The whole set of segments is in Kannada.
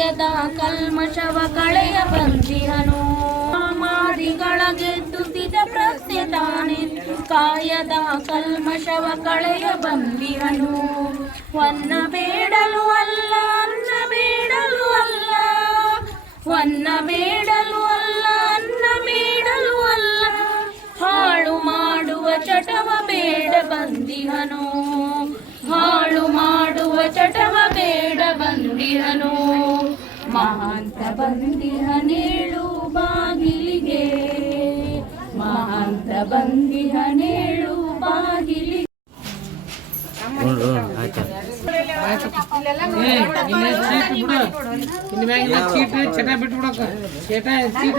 ಕಾಯದ ಕಲ್ಮಶವ ಕಳೆಯ ಬಂದಿಹನು ಮಾದಿಗಳ ಗೆದ್ದು ತಿದ ಪ್ರಸ್ಥಿತಾನೆ ಕಾಯದ ಕಲ್ಮಶವ ಕಳೆಯ ಬಂದಿಹನು ವನ್ನ ಬೇಡಲು ಅಲ್ಲ, ಅನ್ನ ಬೇಡಲು ಅಲ್ಲ. ವನ್ನ ಬೇಡಲು ಅಲ್ಲ, ಅನ್ನ ಬೇಡಲು ಅಲ್ಲ. ಹಾಳು ಮಾಡುವ ಚಟವ ಬೇಡ ಬಂದಿಹನು ಹಾಳು ಮಾಡುವ ಚಟವ ಬೇಡ ಬಂದಿಹನು ಮಹಾಂತ ಬಂದಿಹನೇಳು ಬಾಗಿಲಿಗೆ. ಮಹಾಂತ ಬಂದಿಹನೇಳು ಬಾಗಿಲಿಗೆ. ಚೆನ್ನಾಗಿ ಚೀಟ್ ಚಟ ಚೀಟ್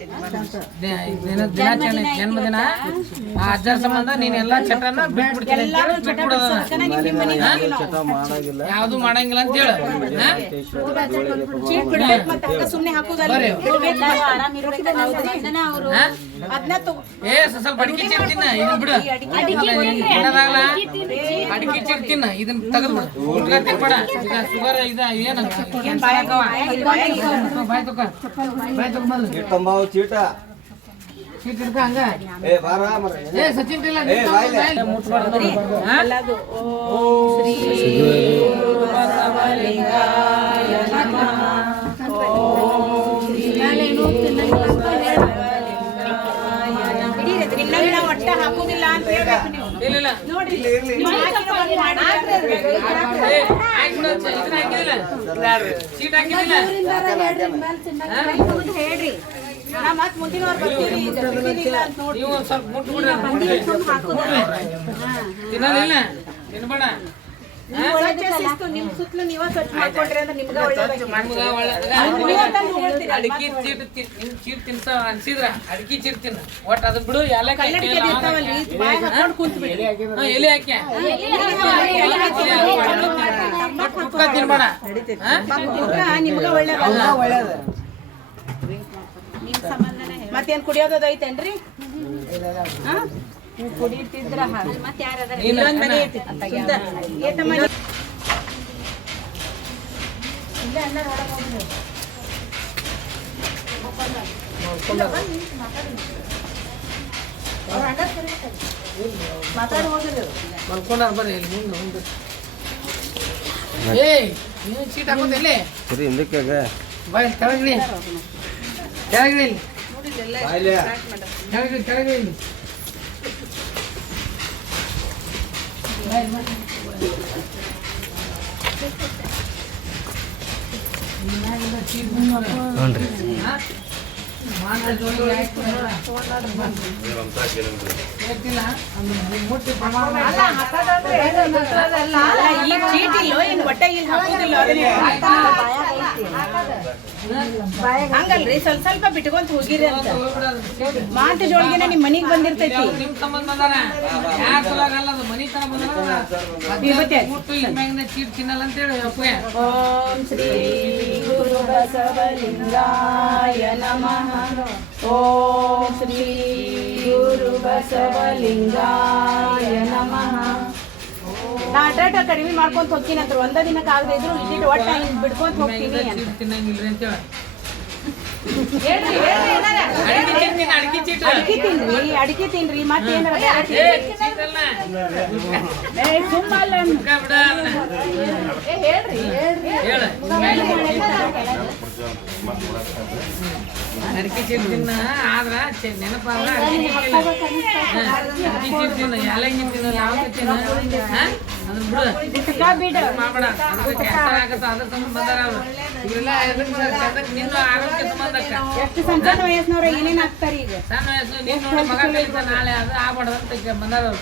ದಿನಾಚರಣೆ ಜನ್ಮದಿನ ಆ ಅಜ್ಜರ ಸಂಬಂಧ ನೀನ್ ಎಲ್ಲಾ ಚಟನ ಬಿಟ್ಬಿಡ್ತೀನಿ? ಯಾವ್ದು ಮಾಡಂಗಿಲ್ಲ ಅಂತ ಹೇಳ ಹಾ? ಸುಮ್ನೆ ಹಾಕೋದ್ರಿ ಬರ್ರಿ. ಅವರು ಹಾ? ಅದನ್ನ ತಗೋ. ಏ ಸ್ವಲ್ಪ ಅಡಿಕೆ ಚೀಟ್ ತಿನ್ನ ಇದನ್ನ ಬಿಡು. ಅಡಿಕೆ ಚೀಟ್ ತಿನ್ನ ಇದನ್ನ ತೆಗೆದು ಬಿಡು. ತಿನ್ಬೇಡ. ಶುಗರ್ ಇದ ಏನ ಬಾಯ್. ತಂಬಾವು ಚೀಟ. ಹಂಗ. ಏ ಬಾರ ಮರ ಏ. ಸಚಿನ್ ಇಲ್ಲ. ಮುಟ್ಬಾರ್ದು ಹಾ? ಇನ್ನೊಮ್ಮೆ ಹೇಳ್ರಿ ಮುಂದಿನ ನೀವು ಸ್ವಲ್ಪ ಮುಟ್ಬಿಡ್ರಿ. ತಿನ್ನಲಿಲ್ಲ ತಿನ್ಬೇಡ ನಿಮ್ ಸುತ್ತಲೂ ನೀವ ಸ್ವಚ್ಛ ಮಾಡ್ಕೊಂಡ್ರಿ ಅಂದ್ರೆ ನಿಮ್ಗ ಅಡಿಕೆ ಚೀಟ್ ತಿನ್ಸ ಅನ್ಸಿದ್ರ ಅಡಿಕೆ ಚೀರ್ ತಿನ್ನ. ಒಟ್ ಅದನ್ ಬಿಡು ಎಲ್ಲ ಎಲೆ ಕುಟ್ಕ ತಿನ್ಬೇಡ ನಿಮ್ಗ ಮತ್ತೇನ್ ಕುಡಿಯೋದೈತೇನ್ರಿ ಹಾ? ಕುಡಿತಿದ್ರ ಮತ್ತೆ ಸರಿ ಹಿಂದಕ್ಕೆ ಬಾಯ್ ಕೆಳಗಿಳಿ ಕೆಳಗಿಳಿ ಇಲ್ಲಿ. ಬಾಯ್ಲೆ ಕೆಳಗಿಳಿ ಕೆಳಗಿಳಿ ಇಲ್ಲಿ ಅಲ್ಲ, ಈ ಚೀಟಿ ಇಲ್ಲೋ ಹಾಕೋದಿಲ್ಲ. ಹಂಗಲ್ರಿ? ಸ್ವಲ್ಪ ಸ್ವಲ್ಪ ಬಿಟ್ಕೊಂತ ಹೋಗಿರಿ ಅಂತ. ಮಾತು ಜೋಳಿಗೆನ ನಿಮ್ ಮನಿಗ್ ಬಂದಿರ್ತೈತಿ. ಚೀಟ್ ತಿನ್ನಲ್ಲ ಓಂ ಶ್ರೀ ಗುರು ಬಸವಲಿಂಗಾಯ ನಮಃ. ಓಂ ಶ್ರೀ ಗುರು ಬಸವಲಿಂಗಾಯ ನಮಃ ನಾ ಅಡ್ಡಾಟ ಕಡಿಮೆ ಮಾಡ್ಕೊಂತ ಹೋಗ್ತೀನಿ ಅಂತ ಒಂದ ದಿನಕ್ಕೆ ಆಗದೆ ಇದ್ರು ಇಲ್ಲಿಟ್ಟು ಒಟ್ಟ ಹಿಂಗ್ ಬಿಡ್ಕೊಂತ ಹೋಗ್ತೀನಿ ಅಂತ ಹೇಳ್ರಿ ಹೇಳ್ರಿ ಏನಾರ. ಅಡಿಕೆ ತಿನ್ರಿ ಅಡಿಕೆ ತಿನ್ರಿ ಮತ್ತೇನಾರ ಬೇರೆ ಏ ಹೇಳ್ರಿ ಚೀಟ್ ಅಡಿಕೆ ಚೀಟ್ ತಿನ್ನ ಆದ್ರ ಚೆ- ನೆನಪಾದ್ರ ಅಡಿಕೆ ತಿನ್ನ. ಯಾಲಂಗಿ ತಿನ್ನ ಲವಂಗ ತಿನ್ನ ಹಾ? ಅದನ್ನ ಬಿಡು. ಮಾಡ್ಬೇಡ. ಅದಕ್ಕೆ ಕ್ಯಾನ್ಸರ್ ಆಗತ್ತ ಅದ್ರ ಸಂಬಂಧ ಬಂದಾರ. ಅವ್ರು ನಿನ್ನ ಆರೋಗ್ಯ ಸಂಬಂಧಕ್ಕ. ಎಷ್ಟು ಸಣ್ಣ ಸಣ್ಣ ವಯಸ್ಸಿನವ್ರ ಏನೇನ್ ಆಗ್ತಾರ ಈಗ? ಸಣ್ಣ ವಯಸ್ಸು ನೀನ್ ನೋಡಿ ಮಗ ಕಲಿತ ನಾಳೆ ಅದು ಆಗ್ಬಾರ್ದು ಅಂತ ಬಂದಾರ ಅವ್ರು.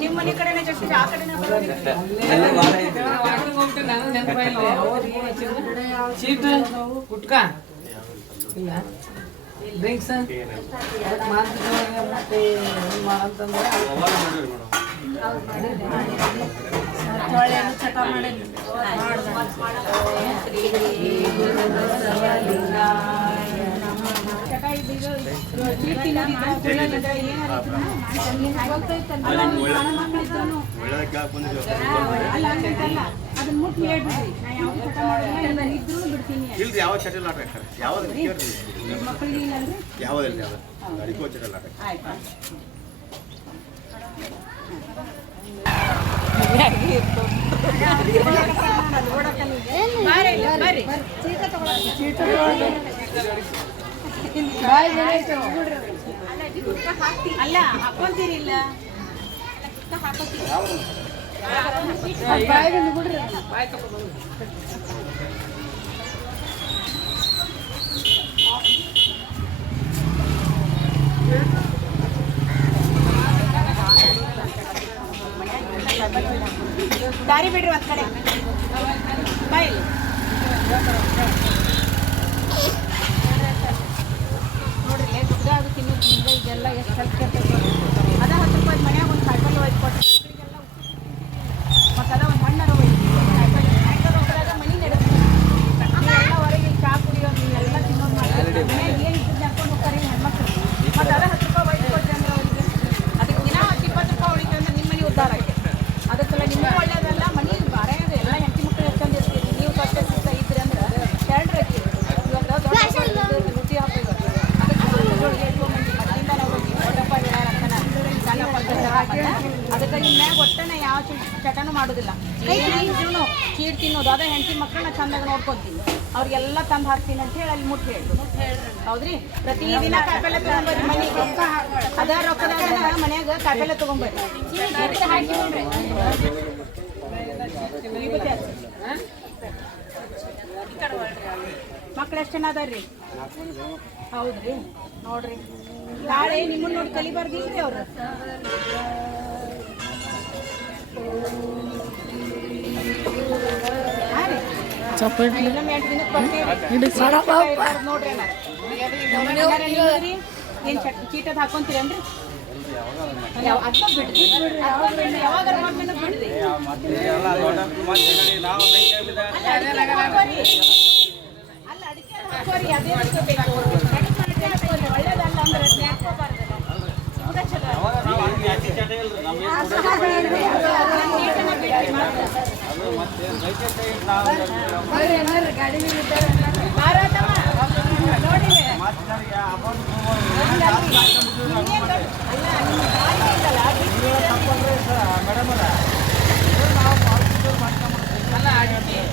ನಿಮ್ಮ ಮನೆ ಕಡೆನೇ ಜೊತೆ ಆ ಕಡೆನೇ ಚೀಟ್ ಗುಟ್ಕ ಇಲ್ಲ ಡ್ರಿಂಕ್ಸ್ ಮತ್ತೆ ಮಾಡಂತಂದ್ರೆ ಚೀಟ್ ತಿನ್ನೋದಿದ್ರೆ, ಇಲ್ರಿ ಯಾವ ಚಟಲ್ ಆಟ ಆಡ್ತಾರೆ ಯಾವ್ದು ಯಾವುದಿಲ್ಲ ಯಾವ್ದು ಅಡಿಕೋ ಚಟಲ್ ಆಟ ಆಯ್ತು ಬರ್ರಿ ಚೀಟ ಬರ್ರಿ. ಅಲ್ಲ ಹಾಕೊಂತೀರಿಲ್ಲ ದಾರಿ ಬಿಡ್ರಿ ಒಂದ್ ಕಡೆ. ಬಾ ಇಲ್ಲಿ. ನೋಡ್ರಿ ಲೇ, ದುಡ್ಡು ಅದು ಇದೆಲ್ಲ ಎಷ್ಟು ಹೆಲ್ಪ್ ಕೇಳ್ತೈತೆ ಅದ ಹತ್ತು ರೂಪಾಯಿ ಮನ್ಯಾಗ ಒಂದು ಕಾಯಿಪಲ್ಲೆ ಒಯ್ದು ಕೊಟ್ಟು ಮತ್ತು ಅದ ಒಂದು ಹಣ್ಣಾರ ಒಯ್ದು ಕಾಯಿಪಲ್ಲೆ ಸಾಯಂಕಾಲ ಹೋದಾಗ ಮನೆ ನಡೆಸ್ತೀವಿ ನೀವೆಲ್ಲ ಹೊರಗೆ ಚಾ ಕುಡಿಯೋದು ನೀವೆಲ್ಲ ತಿನ್ನೋದು ಮಾಡ್ತೀವಿ ಮನ್ಯಾಗ ಏನು ಇದ್ದು ಹಾಕೊಂಡು ಹೋಗ್ತಾರೆ ಈ ಹೆಣ್ಮಕ್ಳು ಮತ್ತು ಅದ ಹತ್ತು ರೂಪಾಯಿ ಒಯ್ದು ಕೊಟ್ರಿ ಅಂದ್ರೆ ಅವರಿಗೆ ಅದಕ್ಕೆ ದಿನ ಹತ್ತು ಇಪ್ಪತ್ತು ರೂಪಾಯಿ ಉಳಿತು ಅಂದ್ರೆ ನಿಮ್ಮ ಮನೆ ಉದ್ಧಾರ ಆಯ್ತು ಅದಕ್ಕೆಲ್ಲ ನಿಮ್ಗೆ ಒಳ್ಳೇದಲ್ಲ ಮನೆ ಬಾರೆ ಅದು ಎಲ್ಲ ಹೆಂಡತಿ ಮಕ್ಕಳು ಎಷ್ಟೊಂದು ಇರ್ತೀರಿ ನೀವು ಸ್ವಚ್ಛ ಸುತ್ತ ಇದ್ರಿ ಅಂದ್ರೆ ಎರಡು ರೈತಿ ಇವತ್ತು ದೊಡ್ಡ ಹಬ್ಬ ರುಚಿ ಹಬ್ಬ ಇವತ್ತು ಅದಕ್ಕೆ ಜೋಳಿಗೆ ಇಟ್ಕೊಂಡ್ಬಂದು ಮೊದಲಿಂದ ನಾವು ದೊಡ್ಡಪ್ಪ ಗಿಡ ರಕ್ಕನ ಸಣ್ಣ ಪದ್ಧತಿ ಅದಕ್ಕೆ ನಿಮ್ಮ ಮ್ಯಾಗ ಒಟ್ಟನ ಯಾವ ಚಿ- ಚಟನೂ ಮಾಡೋದಿಲ್ಲ ಏನಿದ್ರು ಚೀಡ್ ತಿನ್ನೋದು ಅದೇ ಹೆಂಡತಿ ಮಕ್ಕಳನ್ನ ಚಂದಾಗ ನೋಡ್ಕೊಂತೀನಿ ಅವ್ರಿಗೆಲ್ಲ ತಂದು ಹಾಕ್ತೀನಿ ಅಂತ ಹೇಳಿ ಅಲ್ಲಿ ಮುಟ್ಟಿ ಹೌದ್ರಿ? ಹೌದ್ರಿ ಪ್ರತಿದಿನ ಕಾಯಿಪಲ್ಲೆ ತಗೊಂಡ್ಬರ್ರಿ ಮನೆಗೆ. ಅದ ರೊಕ್ಕದಾಗ ಮನ್ಯಾಗ ಕಾಯಿಪಲ್ಲೆ ತಗೊಂಡ್ಬರ್ರಿ ಹಾಕಿ ನೋಡ್ರಿ ವಿಭೂತಿ ಹಚ್ಚಿ. ಮಕ್ಳು ಎಷ್ಟು ಜನ ಅದಾರ್ರಿ? ಹೌದ್ರಿ. ನೋಡ್ರಿ. ನಾಳೆ ನಿಮ್ಮನ್ನ ನೋಡಿ ಕಲಿಬಾರ್ದಿಲ್ರಿ ಅವ್ರು. ಏನಾರ ನೀವ್ರಿ? ಏನ್ ಚಟ್ ಚೀಟದ ಒಮ್ಮೆನೂ ಬಿಡ್ರಿ. ಅಲ್ಲ ಅಡಿಕೆ ಹಾಕೋರಿ. ಅಲ್ಲ ಅಡಿಕೆ ಹಾಕೋರಿ. ಅದೇ ಒಳ್ಳೇದಲ್ಲ ಅಂದ್ರೆ ಹಾಕೋಬಾರ್ದು ಚಲೋ ಮಾರಾಟಮ್ಮ ನೋಡಿ ಅಲ್ಲ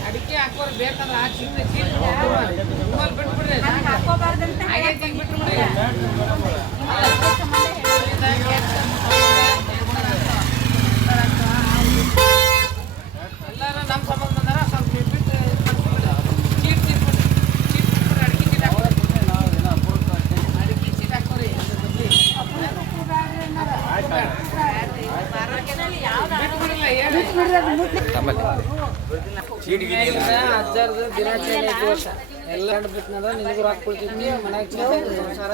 ಅಡಿಕೆ ಹಾಕೋರು ಬೇಕಂದ್ರೆ ಆ ಚೀಲ ಚೀಲ ನಿಮ್ಮಲ್ಲಿ ಬಿಟ್ಬಿಡ್ರಿ ಹಾಕೋಬಾರ್ದಂತ ಬಿಟ್ಬಿಡ್ರಿ ಎಲ್ಲಾರು ನಮ್ಮ ಸಂಬಂಧ ಬಂದಾರ ಸ್ವಲ್ಪ ಬಿಟ್ಟು ಚೀಟ್ ತಿನ್ಬಿಡ್ರಿ ಚೀಟ್ ತಿನ್ಬಿಡ್ರಿ ಅಡಿಕೆ ಚೀಟ್ ಹಾಕೋರಿ ಅಡಿಕೆ ಚೀಟ್ ಹಾಕೋರಿ ಬಿಟ್ಬಿಡ್ರಿಲ್ಲ ಹೇಳಿ ಅಜ್ಜಾರ್ದು ದಿನಾಚರಣೆ ದಿವಸ ಬಿಟ್ನದ ನಿನಗೂ ರೊಕ್ಕ ಕೊಡ್ತಿದ್ನಿ ಮನ್ಯಾಗ ಸಂಸಾರ.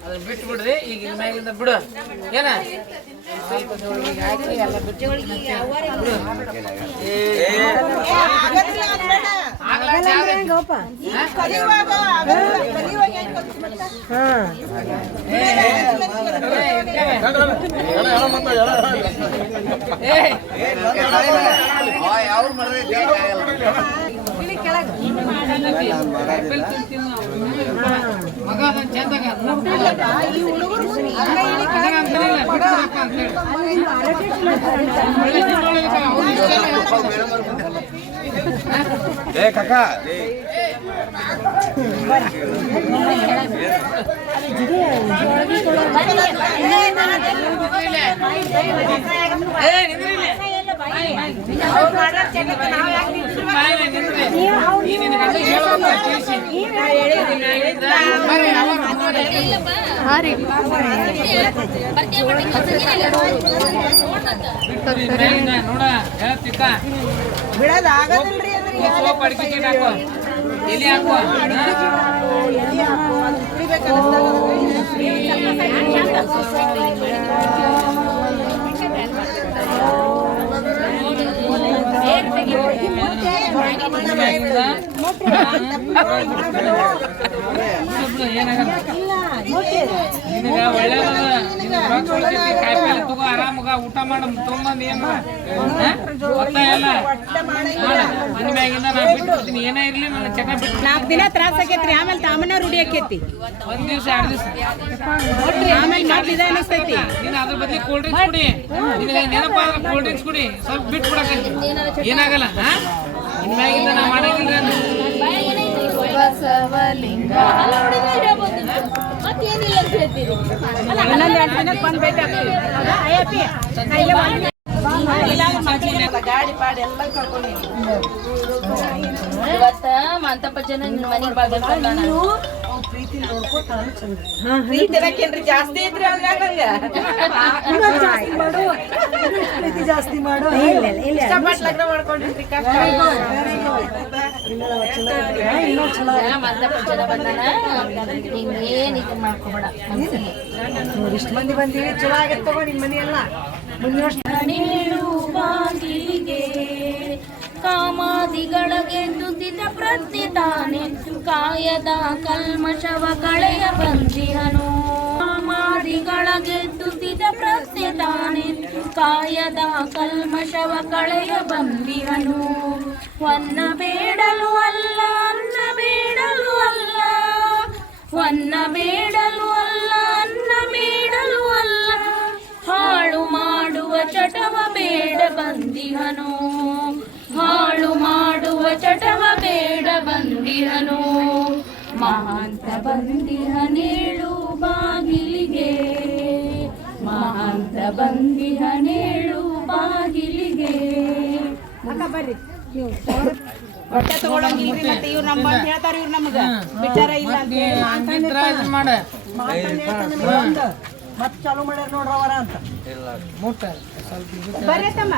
ಅದನ್ನ ಬಿಟ್ಟು ಬಿಡ್ರಿ ಈಗ ಮ್ಯಾಗಿಂದ ಬಿಡು. ಏನ? ಹಾಕಿ ಎಲ್ಲ ಬಿಟ್ಟು ಬಿಡು ಹುಡುಗರು ಏ ಕಾಕಾ. ಏ. ಬರ್ರಿ, ಅವರು ನೋಡಿ. ಬಿಟ್ಬಿಡಿ, ಏನಾಗಲ್ಲ ನಿನಗ ಒಳ್ಳೇದದ ನಿನಗ ರೊಕ್ಕ ಉಳಿತೈತಿ ಕಾಯಿಪಲ್ಲೆ ತಗೋ ಆರಾಮಾಗ ಊಟ ಮಾಡ ತೊಗೊಂಬಂದ್ ಏನ ಮಾಡ ಮನೆ ಮ್ಯಾಗಿಂದ ನಾ ಬಿಟ್ಬಿಡ್ತೀನಿ ಏನೇ ಇರ್ಲಿ ನನ್ನ ಚಟ ಬಿಟ್ಟು ನಾಲ್ಕು ದಿನ ತ್ರಾಸ ಆಕೈತ್ರಿ ಆಮೇಲೆ ತಾಮನ ರೂಢಿ ಆಕೈತಿ. ಒಂದ್ ದಿವ್ಸ ಎರಡ್ ದಿವ್ಸ ಆಮೇಲೆ ಮಾಡ್ಲಿದ ಅನಿಸ್ತೈತಿ ನೀನ್ ಅದ್ರ ಬದಲಿ ಕೋಲ್ಡ್ ಡ್ರಿಂಕ್ಸ್ ಕುಡಿ ನಿನಗೆ ನೆನಪಾದ್ರೆ ಕೋಲ್ಡ್ ಡ್ರಿಂಕ್ಸ್ ಕುಡಿ ಸ್ವಲ್ಪ ಬಿಟ್ಟು ಬಿಡಕಂತಿ ಏನಾಗಲ್ಲ ಹಾ ಇನ್ಮ್ಯಾಗಿಂದ ನಾ ಮಾಡಂಗಿಲ್ಲ ಬಸವಲಿಂಗ ಅಲ್ಲ ಗಾಡಿ ಪಾಡಿ ಎಲ್ಲ ಇವತ್ತ ಮಂತಪ್ಪ ಜನ ನಿನ್ ಮನೆಗ್ ಬರ್ಬೇಕು ಪ್ರೀತಿ ಇರಕ್ಕೇನ್ರಿ? ಜಾಸ್ತಿ ಐತ್ರಿ ಇಲ್ಲ ಇಲ್ಲ ಲಗ್ನ ಮಾಡ್ಕೊಂಡಿದ್ರಿ ಕಷ್ಟ. ಮಂತಪ್ಪ ಚಲೋ ಬಂದಾನ ಹಿಂಗೇನ್ ಇದು ಮಾಡ್ಕೋಬೇಡ ಮನ್ಸಿಗೆ ನೀಡು ಬಾಗಿಲಿಗೆ ಕಾಮಾದಿಗಳ ಗೆದ್ದುತ್ತಿದ್ದ ಪ್ರತಿ ತಾನೆ. ಕಾಯದ ಕಲ್ಮಶವ ಕಳೆಯ ಬಂದಿಹನು ಕಾಮಾದಿಗಳಿಗೆ ಗೆದ್ದುತ್ತಿದ್ದ ಪ್ರತಿ ತಾನೆ. ಕಾಯದ ಕಲ್ಮಶವ ಕಳೆಯ ಬಂದಿಹನು ವನ್ನ ಬೇಡಲು ಅಲ್ಲ, ಅನ್ನ ಬೇಡಲು ಅಲ್ಲ. ಒನ್ನ ಬೇಡಲು ಅಲ್ಲ, ಅನ್ನ ಬೇಡಲು ಅಲ್ಲ. ಹಾಳು ಮಾಡುವ ಚಟವ ಬೇಡ ಬಂದಿಹನು. ಹಾಳು ಮಾಡುವ ಚಟವ ಬೇಡ ಬಂದಿಹನು. ಮಹಾಂತ ಬಂದಿಹನೇಳು ಬಾಗಿಲಿಗೆ. ಮಹಾಂತ ಬಂದಿಹನೇಳು ಬಾಗಿಲಿಗೆ. ಬರ್ರಿ. ಹೊಟ್ಟೆ ತಗೊಳಂಗಿಲ್ರಿ ಮತ್ತೆ ಇವ್ರು ನಮ್ಮ ಬಂದ್ ಹೇಳ್ತಾರ ಇವ್ರು ನಮಗ. ಬಿಟ್ಟಾರ ಇಲ್ಲ ಅಂತ ಹೇಳಿ. ಹಂಗಿದ್ರ ಇದನ್ ಮಾಡ. ಮುಟ್ಟ ಸ್ವಲ್ಪ ಇದು ಬರ್ರಿ ತಮ್ಮ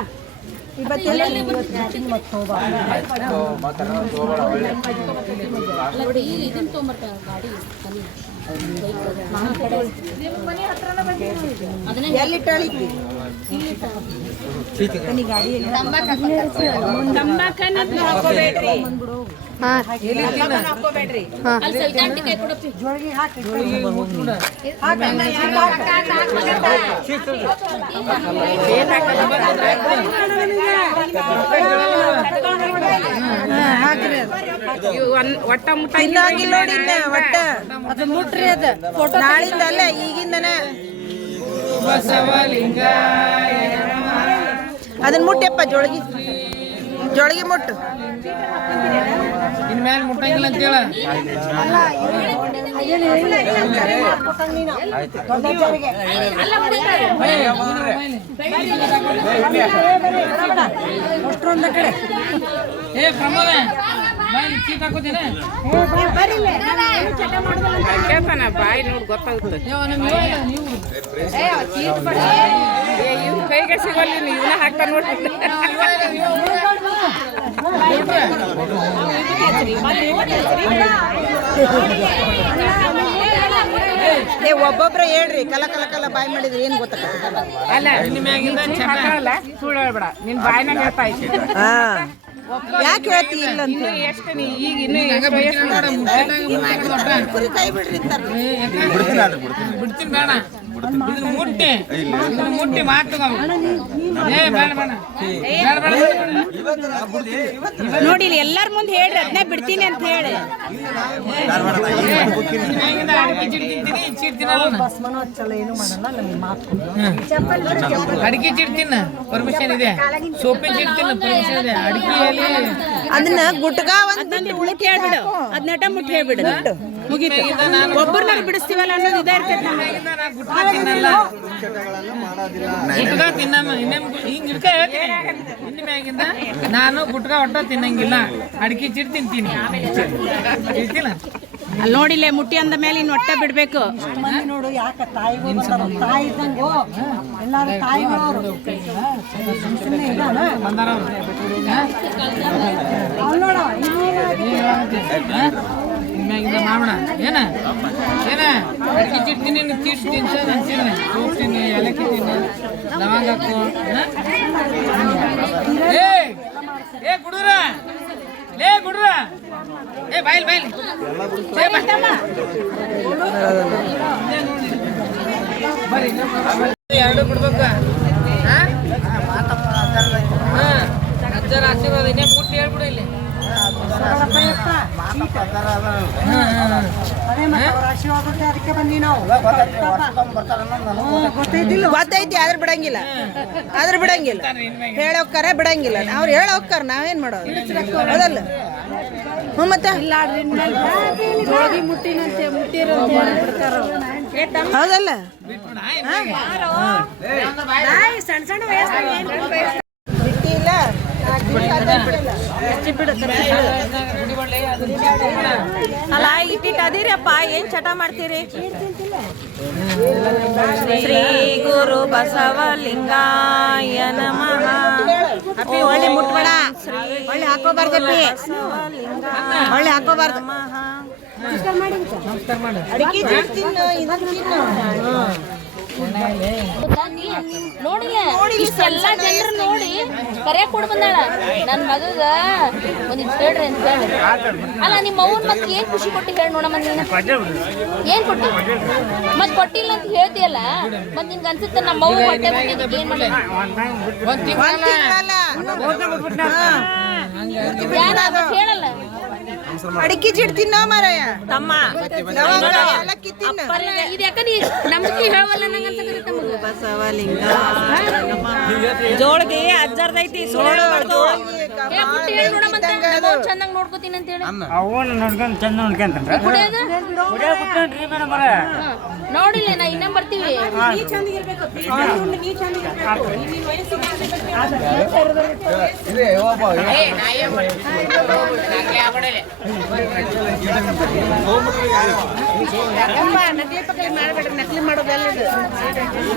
ತೊಗೊಂಬರ್ತಾರೆ ಒಟ್ಟ ಮುಟ್ಟ ತಿನ್ನಂಗಿಲ್ಲ ನೋಡಿ ಒಟ್ಟ. ಅದು ಮುಟ್ರಿ ಅದ. ನಾಳಿಂದ ಅಲ್ಲ ಈಗಿಂದನೇ. ಅದನ್ನ ಮುಟ್ಟೆಪ್ಪ ಜೋಳಗಿ. ಜೋಳಗಿ ಮುಟ್ಟು. ಇನ್ಮೇಲೆ ಮುಟ್ಟಂಗಿಲ್ಲ ಅಂತ ಹೇಳ. ಏ ಪ್ರಮೋದ. ಕೇಳ್ತಾನ ಬಾಯಿ ನೋಡಿ ಗೊತ್ತಾಗುತ್ತೆ ನೀವು ಇವ್ ಕೈಗೆ ಸಿಗಲ್ಲ ಇವನ್ನ ಹಾಕ್ತಾನ ನೋಡ್ರಿ ಏ ಒಬ್ಬೊಬ್ರ ಹೇಳ್ರಿ ಕಲ ಕಲ ಕಲ ಬಾಯಿ ಮಾಡಿದ್ರೆ ಏನ್ ಗೊತ್ತಾಗ್ತದೆ? ಅಲ್ಲ ಸುಳ್ಳು ಹೇಳ್ಬೇಡ. ನಿನ್ ಬಾಯಿನ ಹೇಳ್ತಾ ಇದ್ದೆ ಯಾಕೆ ಹೇಳ್ತಿ ಇಲ್ಲ ಅಂತ ಬಿಡ್ತೀನಿ. ಬಿಡ್ತೀನಿ ಬೇಡ. ಇದನ್ನ ಮುಟ್ಟಿ. ಇದನ್ನ ಮಾತು ನೋಡಿ ಎಲ್ಲಾರ ಮುಂದೆ ಹೇಳ್ರಿ ಅದನ್ನೇ ಬಿಡ್ತೀನಿ ಅಂತ ಹೇಳಿ. ಅಡಿಗೆ ಅಡಿಕೆ ತಿನ್ನ ಪರ್ಮಿಷನ್ ಇದೆ. ಸೋಪಿ ಚೀಟ್ ತಿನ್ನ ಪರ್ಮಿಷನ್ ಇದೆ. ಅಡಿಕೆಯಲ್ಲಿ ಅದನ್ನ ಗುಟ್ಗಾ ಒಂದ್ ಉಳಿಕೆ ಹೇಳ್ಬಿಡು. ಅದನ್ನಟ ಮುಟ್ಟಿ ಹೇಳ್ಬಿಡು. ಒಬ್ಬರನ್ನ ಬಿಡಿಸ್ತೀವಲ್ಲ ಅನ್ನೋದು ಇದೇ ಇರ್ತೈತೆ ಗುಟ್ಕಾ ತಿನ್ನಲ್ಲ. ಗುಟ್ಕಾ ತಿನ್ನಮ್ಮ ಹಿಂಗ್ ಹೇಳ್ತೀನಿ. ಮ್ಯಾಗಿಂದ ನಾನು ಗುಟ್ಕಾ ಒಟ್ಟ ತಿನ್ನಂಗಿಲ್ಲ. ಅಡಿಕೆ ಚಿಟ್ ತಿಂತೀನಿ. ಅಲ್ಲಿ ನೋಡಿಲ್ಲ ಮುಟ್ಟಿ ಅಂದ ಮೇಲೆ ಇನ್ನು ಹೊಟ್ಟೆ ಬಿಡ್ಬೇಕು. ನೋಡು ಯಾಕ ತಾಯಿ ಬರ್ತಾರ ತಾಯಿ ಇದ್ದಂಗು. ಎಲ್ಲಾರು ತಾಯಿ ನೋಡು, ಇನ್ಮ್ಯಾಗಿಂದ ಮಾಡೋಣ ಏನ? ಏನ? ಅಡಿಕೆ ಚೀಟ್ ತಿನ್ನಿ ಚೀಟ್ ತಿನ್ಸ ನಾನು ತಿನ್ನು. ಲವಂಗ ಹಾಕು. ಏ! ಏ ಲೇ, ಗುಡುರ! ಏ, ಬಾಯ್ಲಿ ಬಾಯ್ಲಿ. ಏ ಎರಡು ಬಿಡ್ಬೇಕ ಹಾ? ಹಾ. ಅಜ್ಜರ ಆಶೀರ್ವಾದ ಇನ್ನೇ ಮುಟ್ಟಿ ಹೇಳ್ಬಿಡು ಇಲ್ಲಿ ಸರಳಪ್ಪ ಎತ್ತ, ಚೀಟ. ಹಾ, ಹಾ, ಹಾ. ಅದೇ ಮತ್ತೆ ಅವ್ರ ಆಶೀರ್ವಾದಕ್ಕೆ ಅದಕ್ಕೆ ಬಂದ್ವಿ ನಾವು ಹ್ಮ್, ಗೊತ್ತೈತಿಲ್ಲ ಗೊತ್ತೈತಿ ಆದ್ರೆ ಬಿಡಂಗಿಲ್ಲ. ಆದ್ರೆ ಬಿಡಂಗಿಲ್ಲ. ಹೇಳೋಕ್ಕಾರ ಬಿಡಂಗಿಲ್ಲ. ಅವ್ರು ಹೇಳೋಕ್ಕಾರ ನಾವೇನ್ ಮಾಡೋದು? ಅದಲ್ಲ ಹ್ಞೂ ಮತ್ತೆ? ಹೌದಲ್ಲ? ಸಣ್ಣ ಅಲ್ಲ ಇಟ್ಟಿಟ್ಟು ಅದಿರಪ್ಪ ಏನ್ ಚಟ ಮಾಡ್ತೀರಿ? ಶ್ರೀ ಗುರು ಬಸವಲಿಂಗಾಯ ನಮಃ. ಒಳ್ಳೆ ಮುಟ್ಬೇಡ. ಒಳ್ಳೆ ಹಾಕೋಬಾರ್ದಪ್ಪಿ ಒಳ್ಳೆ ಹಾಕೋಬಾರ್ದು. ನಮಸ್ಕಾರ ನೋಡಿಲ್ಲ ಇಷ್ಟೆಲ್ಲ ಜನರು ನೋಡಿ ಕರೆ ಕೊಡ್ ಬಂದಾಳ. ನನ್ ಮಗಗ ಒಂದಿಷ್ಟು ಹೇಳ್ರಿ ಅಂತ ಹೇಳಿ. ಅಲ್ಲ ನಿಮ್ಮ ಅವ್ವನ್ ಮತ್ತೆ ಏನ್ ಖುಷಿ ಕೊಟ್ಟು ಹೇಳಿ ನೋಡಮ್ಮ ನೀನು? ಏನ್ ಕೊಟ್ಟಿ ಮತ್ ಕೊಟ್ಟಿಲ್ಲ ಅಂತ ಹೇಳ್ತಿಯಲ್ಲ ಮತ್ ನಿನ್ಗೆ ಅನ್ಸುತ್ತೆ ನಮ್ಮ ಅವ್ವ ಹೊಟ್ಟೆ ಬಿಟ್ಟಿದ್ದಕ್ಕೆ ಏನ್ ಮಾಡಿ ಹೇಳಲ್ಲ ಅಡಿಕೆ ಜಿಡ್ ತಿನ್ನೋ ಮಾರಾಯ. ತಮ್ಮ. ಲವಂಗ ಏಲಕ್ಕಿ ತಿನ್ನು. ಅಲ್ಲ, ಇದು ಯಾಕ ನೀ ನಮ್ದಕ್ಕೆ ಹೇಳವಲ್ಲ ಬಸವಲಿಂಗ. ಜೋಳಿಗೆ ಅಜ್ಜರ್ದೈತಿ ಸುಳ್ಳು ಚಂದಂಗ್ ನೋಡ್ಕೋತೀನಿ ಅಂತ ಹೇಳಿ. ಅವನ್ನ ನೋಡ್ಕೊಂಡು ಚಂದ ನೋಡ್ಕೊಂತ ಕುಡಿಯೋದು? ಬಿಟ್ಟನ್ರಿ ಮೇಡಮ್ ಬರ ಹಾ. ನೋಡಿಲ್ಲ ನಾ ಬರ್ತೀವಿ. ಇದೆ ಹೋಗ್ಬಾ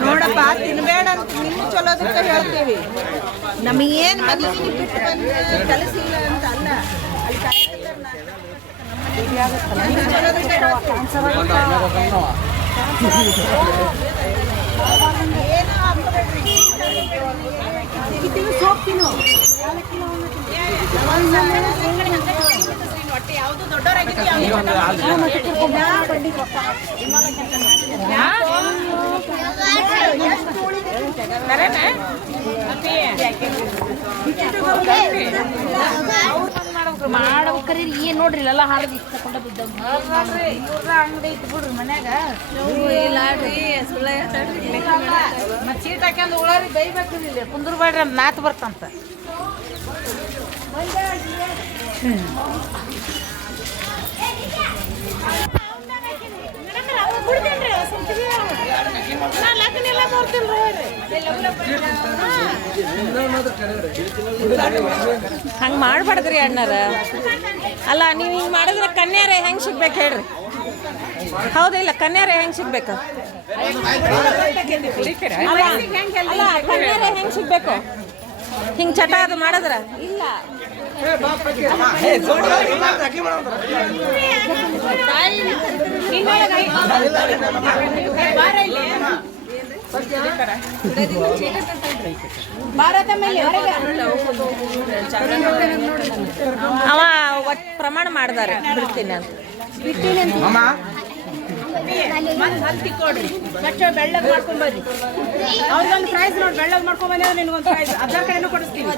ನೋಡಪ್ಪ ತಿನ್ಬೇಡ ಅಂತ ನಿನ್ನ ಚಲೋದಕ್ಕೆ ಹೇಳ್ತೀವಿ. ನಮಗೇನ್ ಗಿನಿ ಬಿಟ್ಟು ಬಂದು ಕೆಲಸ ಅಂತ ಅಲ್ಲ ಅಲ್ಲಿ ಏನು ಹಾಕ್ಬೇಡ್ರಿ. ಸೋಪ್ ತಿನ್ನು ಮಾಡ್ಬೇಕ್ರಿ ಏನ್ ನೋಡ್ರಿ ಇಲ್ಲೆಲ್ಲ ಹಾಳದ್ ತಕೊಂಡ ಬಿದ್ದವ್ ಮತ್ತೆ ಚೀಟ್ ಹಾಕ್ಯಂದು ಉಳಾರಿ ಬೈಬೇಕು ಕುಂದ್ರಬೇಡ್ರಿ ಅಂತ ನಾತ್ ಬರ್ತಂತ ಹಂಗ್ ಮಾಡ್ಬಾರ್ದ್ರಿ ಅಣ್ಣಾರ. ಅಲ್ಲ, ನೀವು ಹಿಂಗೆ ಮಾಡಿದ್ರೆ ಕನ್ಯಾರ ಹೆಂಗ್ ಸಿಗ್ಬೇಕು ಹೇಳ್ರಿ. ಹೌದಿಲ್ಲ ಕನ್ಯಾರ ಹೆಂಗ್ ಸಿಗ್ಬೇಕು? ಅಲ್ಲ ಹೆಂಗೆ ಹೆಂಗ್ ಸಿಗ್ಬೇಕು? ಹಿಂಗೆ ಚಟ ಅದು ಮಾಡಿದ್ರ? ಇಲ್ಲ. ಅವ ಪ್ರಮಾಣ ಮಾಡ್ದಾರೆ ಬಿಡ್ತೀನಿ ಅಂತ. ಬೆಳ್ಳಗ್ ಮಾಡ್ಕೊಂಡ್ ಬರ್ರಿ ಅವ್ರಿಗೊಂದು ಪ್ರೈಸ್ ನೋಡಿ ಬೆಳ್ಳಗ್ ಮಾಡ್ಕೊಂಡ್ ಬಂದ್ರೆ ನಿನ್ಗೊಂದು ಪ್ರೈಸ್ ಅದ್ರ ಕಡೆನೂ ಕೊಡಿಸ್ತೀವಿ